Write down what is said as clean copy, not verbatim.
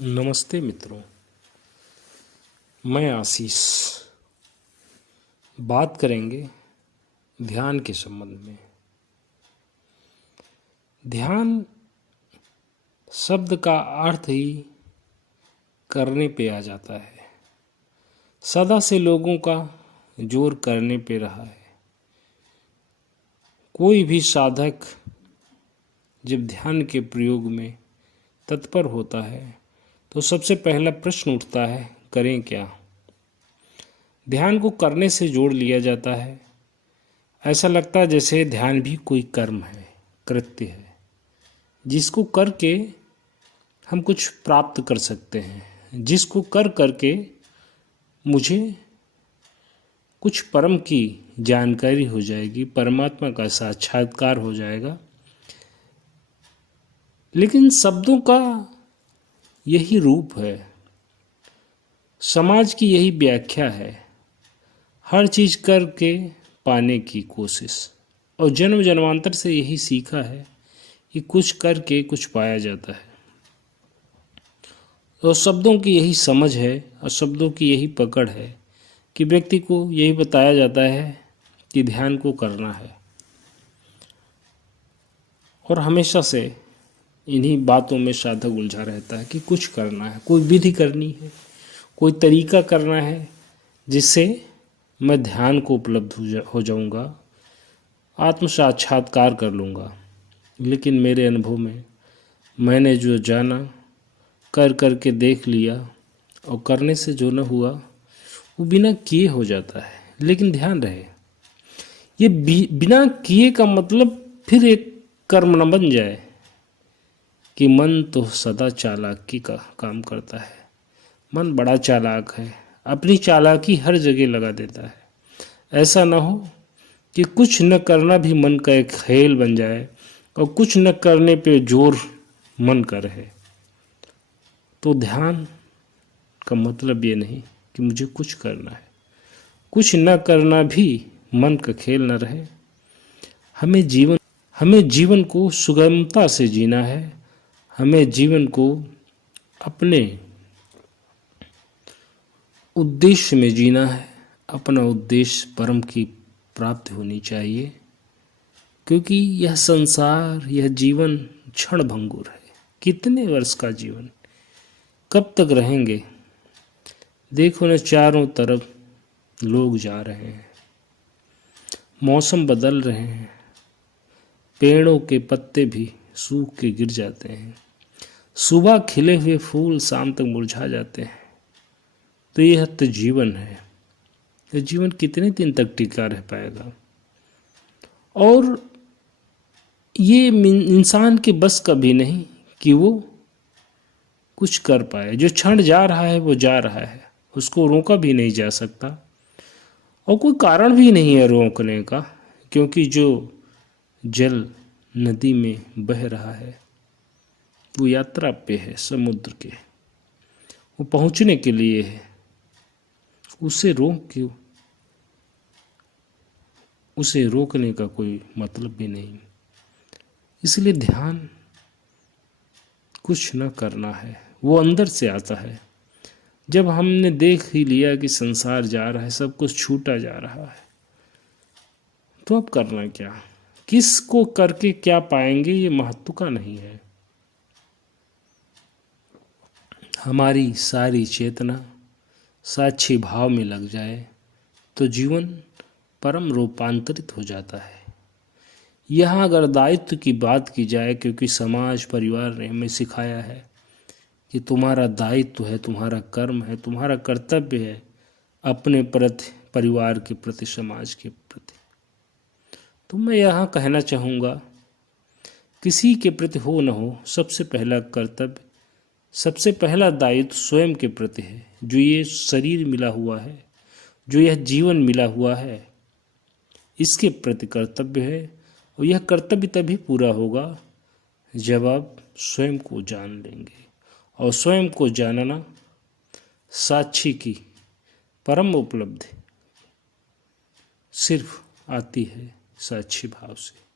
नमस्ते मित्रों, मैं आशीष। बात करेंगे ध्यान के संबंध में। ध्यान शब्द का अर्थ ही करने पे आ जाता है। सदा से लोगों का जोर करने पे रहा है। कोई भी साधक जब ध्यान के प्रयोग में तत्पर होता है तो सबसे पहला प्रश्न उठता है, करें क्या। ध्यान को करने से जोड़ लिया जाता है। ऐसा लगता है जैसे ध्यान भी कोई कर्म है, कृत्य है, जिसको करके हम कुछ प्राप्त कर सकते हैं, जिसको कर करके मुझे कुछ परम की जानकारी हो जाएगी, परमात्मा का साक्षात्कार हो जाएगा। लेकिन शब्दों का यही रूप है, समाज की यही व्याख्या है, हर चीज़ करके पाने की कोशिश। और जन्म जन्मांतर से यही सीखा है कि कुछ करके कुछ पाया जाता है। तो शब्दों की यही समझ है और शब्दों की यही पकड़ है कि व्यक्ति को यही बताया जाता है कि ध्यान को करना है। और हमेशा से इन्हीं बातों में साधक उलझा रहता है कि कुछ करना है, कोई विधि करनी है, कोई तरीका करना है जिससे मैं ध्यान को उपलब्ध हो जाऊंगा, आत्म साक्षात्कार कर लूँगा। लेकिन मेरे अनुभव में मैंने जो जाना, कर करके देख लिया, और करने से जो न हुआ वो बिना किए हो जाता है। लेकिन ध्यान रहे, ये बिना किए का मतलब फिर एक कर्म न बन जाए कि मन तो सदा चालाकी का काम करता है। मन बड़ा चालाक है, अपनी चालाकी हर जगह लगा देता है। ऐसा ना हो कि कुछ न करना भी मन का एक खेल बन जाए और कुछ न करने पे जोर मन का रहे। तो ध्यान का मतलब ये नहीं कि मुझे कुछ करना है, कुछ न करना भी मन का खेल न रहे। हमें जीवन को सुगमता से जीना है। हमें जीवन को अपने उद्देश्य में जीना है। अपना उद्देश्य परम की प्राप्ति होनी चाहिए, क्योंकि यह संसार, यह जीवन क्षण भंगुर है। कितने वर्ष का जीवन, कब तक रहेंगे। देखो न, चारों तरफ लोग जा रहे हैं, मौसम बदल रहे हैं, पेड़ों के पत्ते भी सूख के गिर जाते हैं, सुबह खिले हुए फूल शाम तक मुरझा जाते हैं। तो यह तो जीवन है। यह जीवन कितने दिन तक टिका रह पाएगा। और ये इंसान के बस का भी नहीं कि वो कुछ कर पाए। जो क्षण जा रहा है वो जा रहा है, उसको रोका भी नहीं जा सकता और कोई कारण भी नहीं है रोकने का, क्योंकि जो जल नदी में बह रहा है वो यात्रा पे है, समुद्र के, वो पहुंचने के लिए है। उसे रोकने का कोई मतलब भी नहीं। इसलिए ध्यान कुछ न करना है, वो अंदर से आता है। जब हमने देख ही लिया कि संसार जा रहा है, सब कुछ छूटा जा रहा है, तो अब करना क्या, किसको करके क्या पाएंगे, ये महत्व का नहीं है। हमारी सारी चेतना साक्षी भाव में लग जाए तो जीवन परम रूपांतरित हो जाता है। यहाँ अगर दायित्व की बात की जाए, क्योंकि समाज परिवार ने हमें सिखाया है कि तुम्हारा दायित्व है, तुम्हारा कर्म है, तुम्हारा कर्तव्य है अपने प्रति, परिवार के प्रति, समाज के प्रति, तो मैं यहाँ कहना चाहूँगा, किसी के प्रति हो न हो, सबसे पहला कर्तव्य, सबसे पहला दायित्व स्वयं के प्रति है। जो ये शरीर मिला हुआ है, जो यह जीवन मिला हुआ है, इसके प्रति कर्तव्य है। और यह कर्तव्य तभी पूरा होगा जब आप स्वयं को जान लेंगे। और स्वयं को जानना साक्षी की परम उपलब्धि सिर्फ आती है साक्षी भाव से।